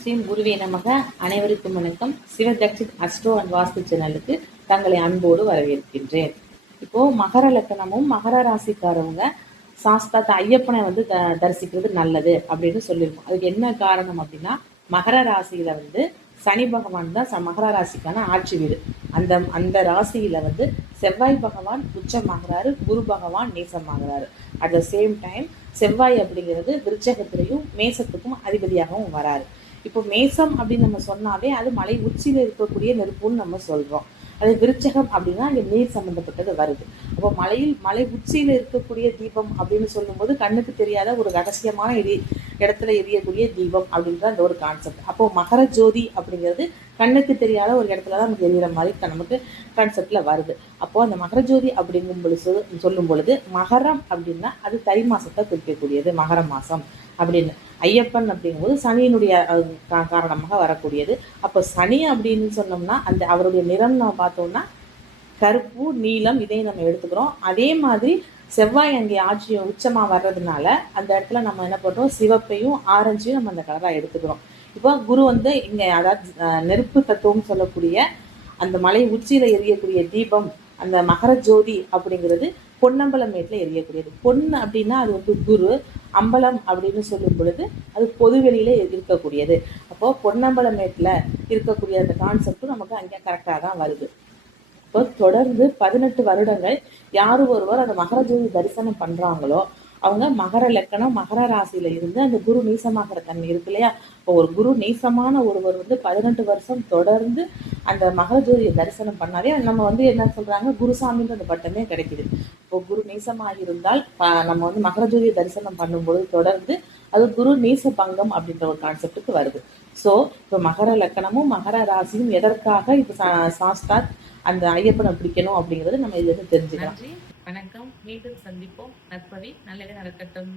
ஸ்ரீம் குருவே நமக. அனைவருக்கும் வணக்கம். சிவதக்ஷித் அஸ்ட்ரோ அண்ட் வாஸ்து சேனலுக்கு தங்களை அன்போடு வரவேற்கின்றேன். இப்போ மகர லக்கணமும் மகர ராசிக்காரவங்க சாஸ்தாத்த ஐயப்பனை வந்து தரிசிக்கிறது நல்லது அப்படின்னு சொல்லியிருக்கோம். அதுக்கு என்ன காரணம் அப்படின்னா, மகர ராசியில வந்து சனி பகவான் தான் மகர ராசிக்கான ஆட்சி வீடு. அந்த அந்த ராசியில வந்து செவ்வாய் பகவான் உச்சமாகிறாரு, குரு பகவான் நேசமாகிறாரு. அட் த சேம் டைம் செவ்வாய் அப்படிங்கிறது விருச்சகத்திலையும் மேசத்துக்கும் அதிபதியாகவும் வராரு. இப்போ மேசம் அப்படின்னு நம்ம சொன்னாவே அது மலை உச்சியில் இருக்கக்கூடிய நெருப்புன்னு நம்ம சொல்றோம். அது விருச்சகம் அப்படின்னா அங்கே நீர் சம்பந்தப்பட்டது வருது. அப்போ மலை உச்சியில் இருக்கக்கூடிய தீபம் அப்படின்னு சொல்லும்போது கண்ணுக்கு தெரியாத ஒரு ரகசியமான இடத்துல எரியக்கூடிய தீபம் அப்படின்ற அந்த ஒரு கான்செப்ட். அப்போ மகர ஜோதி அப்படிங்கிறது கண்ணுக்கு தெரியாத ஒரு இடத்துல தான் நமக்கு எரியற மாதிரி நமக்கு கான்செப்ட்ல வருது. அப்போ அந்த மகர ஜோதி அப்படிங்கும் பொழுது சொல்லும் பொழுது மகரம் அப்படின்னா அது தை மாசத்தை குறிக்கக்கூடியது. மகர மாசம் அப்படின்னு ஐயப்பன் அப்படிங்கும்போது சனியினுடைய காரணமாக வரக்கூடியது. அப்போ சனி அப்படின்னு சொன்னோம்னா அந்த அவருடைய நிறம் நம்ம பார்த்தோம்னா கருப்பு நீலம் இதை நம்ம எடுத்துக்கிறோம். அதே மாதிரி செவ்வாய் அங்கே ஆட்சி உச்சமா வர்றதுனால அந்த இடத்துல நம்ம என்ன பண்றோம், சிவப்பையும் ஆரஞ்சையும் நம்ம அந்த கலரா எடுத்துக்கிறோம். இப்போ குரு வந்து இங்க அதாவது நெருப்பு தத்துவம் சொல்லக்கூடிய அந்த மலை உச்சியில எரியக்கூடிய தீபம் அந்த மகர ஜோதி அப்படிங்கிறது பொன்னம்பலம் மேட்டில் எரியக்கூடியது. பொன் அப்படின்னா அது வந்து குரு, அம்பலம் அப்படின்னு சொல்லும் பொழுது அது பொதுவெளியில இருக்கக்கூடியது. அப்போ பொன்னம்பலம் மேட்டில் இருக்கக்கூடிய அந்த கான்செப்டும் நமக்கு அங்கே கரெக்டாக தான் வருது. இப்போ தொடர்ந்து 18 வருடங்கள் யாரு ஒருவர் அந்த மகர ஜோதி தரிசனம் பண்றாங்களோ அவங்க மகர லக்கணம் மகர ராசியில இருந்து அந்த குரு நீசமாகிற தன்மை இருக்கு இல்லையா. இப்போ ஒரு குரு நீசமான ஒருவர் வந்து 18 வருஷம் தொடர்ந்து அந்த மகர ஜோதியை தரிசனம் பண்ணாலே நம்ம வந்து என்ன சொல்றாங்க, குருசாமின்ற அந்த பட்டமே கிடைக்குது. இப்போ குரு நீசமாக இருந்தால் நம்ம வந்து மகர ஜோதியை தரிசனம் பண்ணும்போது தொடர்ந்து அது குரு நீச பங்கம் அப்படின்ற ஒரு கான்செப்டுக்கு வருது. ஸோ இப்போ மகர லக்கணமும் மகர ராசியும் எதற்காக இப்போ சாஸ்தாத் அந்த ஐயப்பனை பிடிக்கணும் அப்படிங்கிறது நம்ம இதுல இருந்து தெரிஞ்சுக்கலாம். நன்றி, வணக்கம். மீண்டும் சந்திப்போம். நற்பவி நல்லதே நடக்கட்டும்.